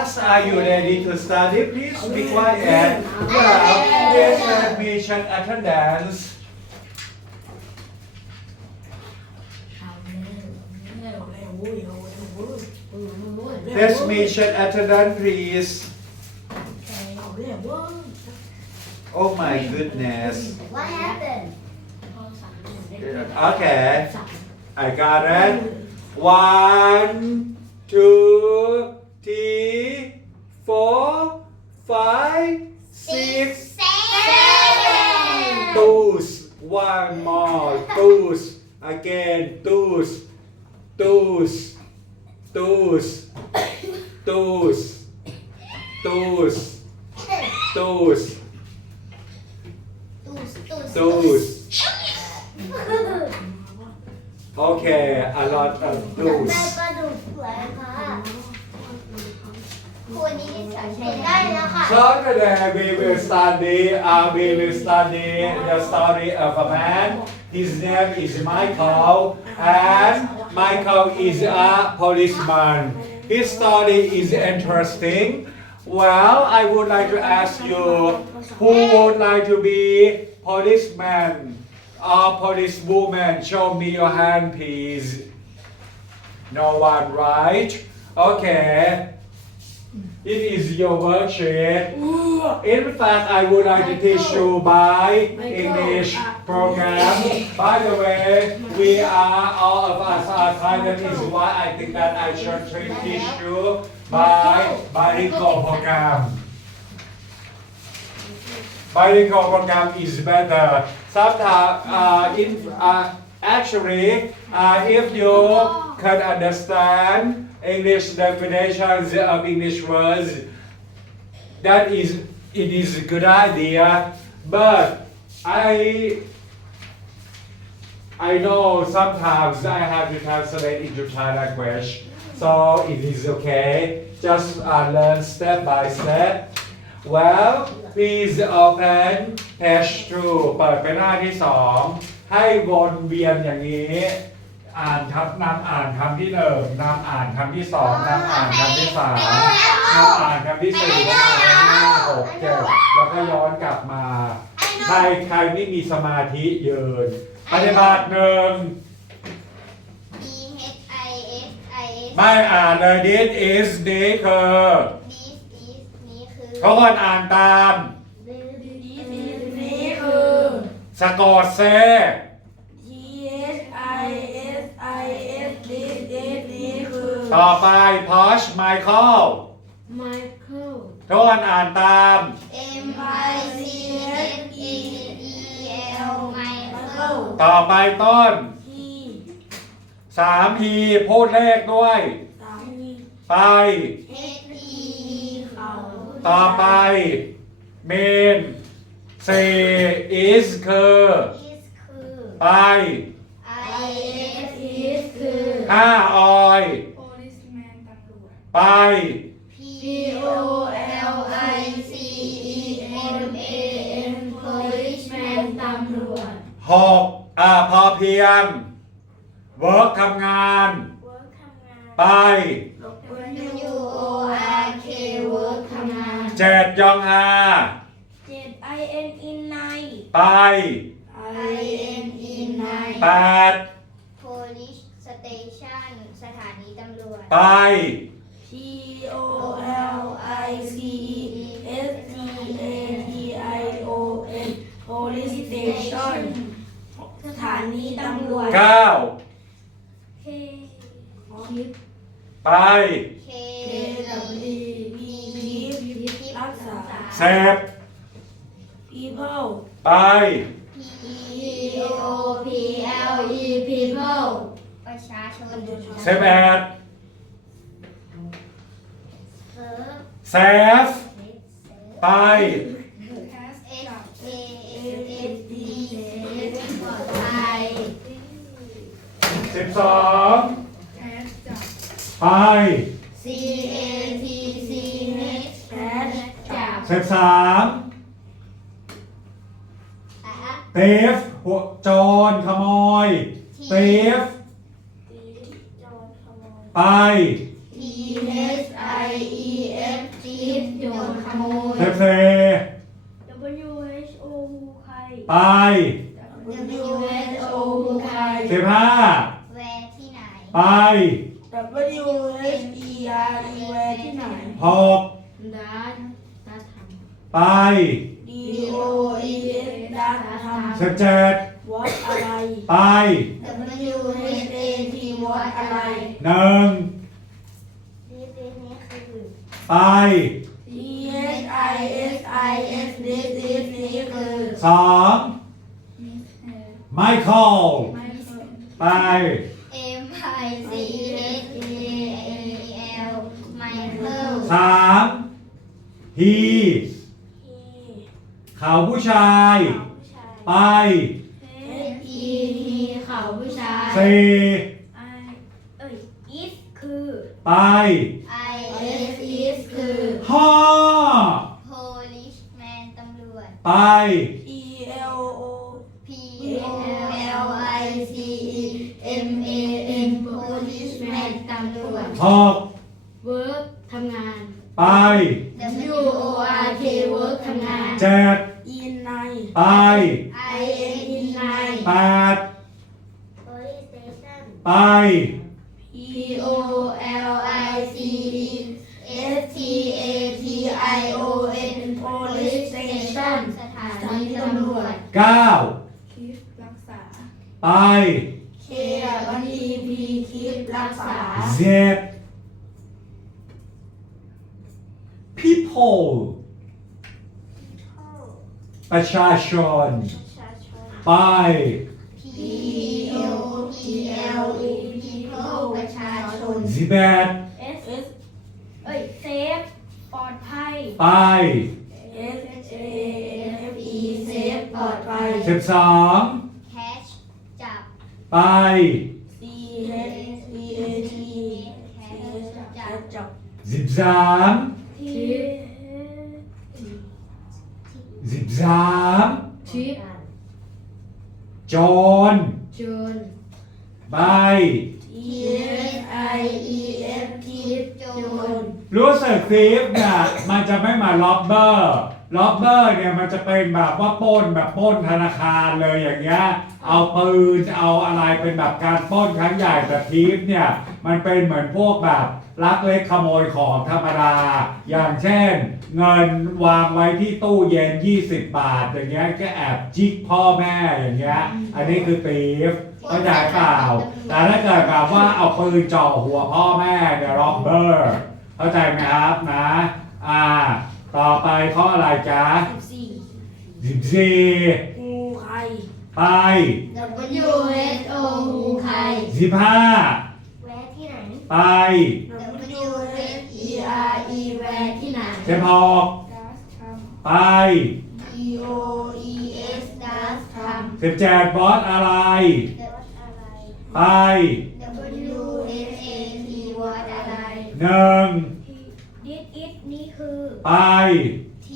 class, are you ready to study? Please be quiet. Well, there's admission attendance. เ Admission attendance, please. Oh my goodness. What happened? Okay, I got it. One, two, T three, four, five, six, seven. Toes. One more. Toes. Again. Toes. Toes. Toes. Toes. Toes. Toes. Toes. Okay, a lot of toes. ยาก twos. ได้ปลาดุกสวยค่ะคุณนี่นิสัยใช้ได้แล้วค่ะ So today we will study, uh, we will study the story of a man. His name is Michael, and Michael is a policeman. His story is interesting. Well, I would like to ask you, who would like to be policeman or policewoman? Show me your hand, please. No one, right? Okay. It is your worksheet. In fact, I would like to teach you by English program. By the way, we are all of us are Thai. That is why I think that I should teach you by bilingual program. Bilingual program is better. Sometimes, uh, in uh, actually, uh, if you can understand English definitions of English words, that is it is a good idea. But I I know sometimes I have to translate into Thai language, so it is okay. Just uh, learn step by step. Well, please open page two เปิดไปหน้าที่สองให้วนเวียนอย่างนี้ อ่านครับนำอ่านคำที่หนึ่งนำอ่านคำที่สองนำอ่านคำที่สามนำอ่านคำที่สี่นำอ่านคำที่ห้าหกเจ็ดแล้วก็ย้อนกลับมา ใครใครไม่มีสมาธิยืนปฏิบัติหนึ่ง D H I S I S ไม่อ่านเลย this is นี้คือ this is นี้คือทุกคนอ่านตามนี่คือ สะกดเซ คือต่อไป posh Michael Michael ทุกคนอ่านตาม M I C H E E L Michael ต่อไปต้น T สามพีพูดเลขด้วย สามีไป H E เขาต่อไปเมนสี่ is คือ is คือ ไป I S is คือห้าออย policeman ตำรวจ ไป P P O L I C E M A N policeman ตำรวจ หกอ่าพอเพียง work ทำงาน work ทำงาน ไป W O R K work ทำงาน เจ็ดยองฮาเจ็ด I N in night ไป I N in night แปด Police Station สถานีตำรวจ ไป P นีตำรวจเก้า K คิดไป K K W P คิดรักษาเซฟ people ไป P O P L E people ประชาชนเซฟแอดเซิร์ฟเซฟไป S สิบสองไป C A T C H แพทจับสิบสามเตฟหัวจรขโมยเตฟจอนขโมย ไป T H I E F โมยสิบสี่ W H O ใคร ไป W H O ใครสิบห้า ไหนไป W H E R E แวร์ที่ไหนหกดัตดัตทไปำ D O E S ดัตทสิบเจ็ดำ What อะไร ไป W H A T What อะไร หนึ่งนี่นี่คือไป T H I S I S this this นี้คือสองไมเคิลไป M I C H E A L ไมเคิล สาม ฮีเขาผู้ชาย ไป H E T เขาผู้ชายสี่ I เอ้ย if คือไป I S is คือ ห้า policeman ตำรวจ ไป P L O P O L I C E M A N policeman ตำรวจ หก work ทำงาน ไป W O R K work ทำงาน เจ็ด in ใน ไป I N E ใน แปด police station ไป P O L I C E S T A T I O N police station สถานีตำรวจ เก้าคิดรักษา ไป K W E P คิดรักษา เจ็ด people ประชาชน ไป P O P L E people ประชาชน สิบเอ็ด S S เอ้ยเซฟปลอดภัย ไป S A F E เซฟปลอดภัย สิบสอง catch จับ ไป C H E A T จับจับ สิบสามทิป สิบสามทิปโจรจนไป E S I E F ทิปจนรู้สึกซีฟเนี่ยมันจะไม่มาล็อบเบอร์ล็อบเบอร์เนี่ยมันจะเป็นแบบว่าปล้นแบบปล้นธนาคารเลยอย่างเงี้ยเอาปืนเอาอะไรเป็นแบบการปล้นครั้งใหญ่แต่ทีฟเนี่ยมันเป็นเหมือนพวกแบบ ลักเล็กขโมยของธรรมดา อย่างเช่น เงินวางไว้ที่ตู้เย็น 20 บาท อย่างเงี้ยก็แอบจิกพ่อแม่อย่างเงี้ยอันนี้คือตีฟเข้าใจเปล่าแต่ถ้าเกิดแบบว่าเอาปืนจ่อหัวพ่อแม่เนี่ยล็อบเบอร์เข้าใจไหมครับนะอ่าต่อไปข้ออะไรจ๊ะสิบสี่สิบสี่งูใครไป W H O ใครสิบห้าแวร์ที่ไหนไป W H E R E แวร์ที่ไหนสิบหกดัสทไปำ E O E S does ทสิบเจ็ดบอสอะไรำ What อะไรไป W H A T what อะไร หนึ่งดิดอิทนี่คือ ไป T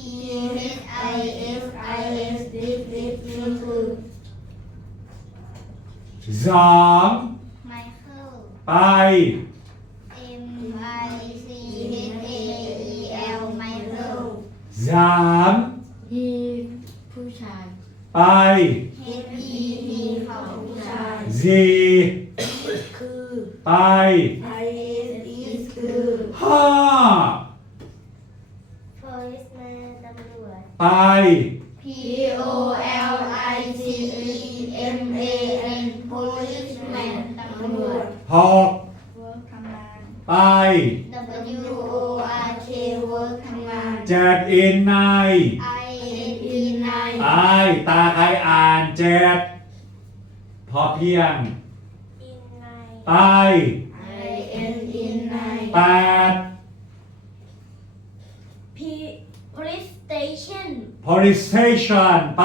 H I F I S ดิดดิดนี่คือ สอง Michael ไป สามฮีผู้ชายไป H E P เขาผู้ชายสี่คือไป I S is คือห้า Policeman ตำรวจ ไป P O L I C E M A N Policeman ตำรวจหก work ทำงานไป W O R K work ทำงานเจ็ดอินใน I N E นายไปตาใครอ่านเจ็ดพอเพียง in นายไป I N E นายแปด P police station police station ไป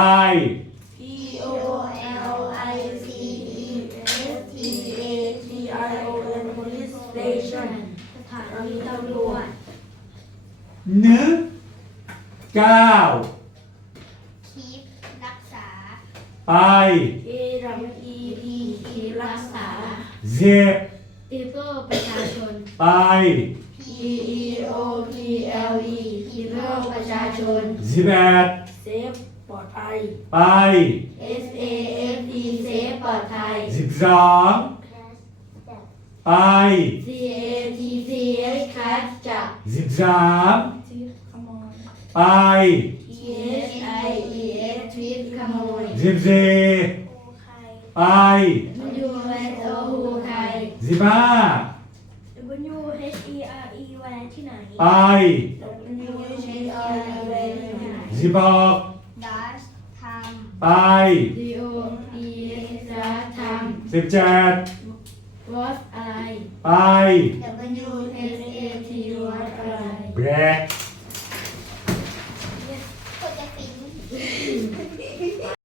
P O L I C E S T A T I O N police station สถานีตำรวจนึก เก้า keep รักษาไป A W E P ที่รักษาสิบติโต้ประชาชน ไป P E O P L E ที่เพื่อประชชน สิบเอ็ดเซฟปลอดภัย ไป S A F T เซฟปลอดภัย สิบสองไป C A T C H คัดจับสิบสาม ไป T H I E S ทวิตขโมยสิบสี่ไป U S O ฮูไทยสิบห้า W H E R E แวนที่ไหนไป W H R E เวนที่ไหนสิบหก ดัชทไป D O E S รัฐทสิบเจ็ดำ What อะไรไป W S A T What อะไรเบรก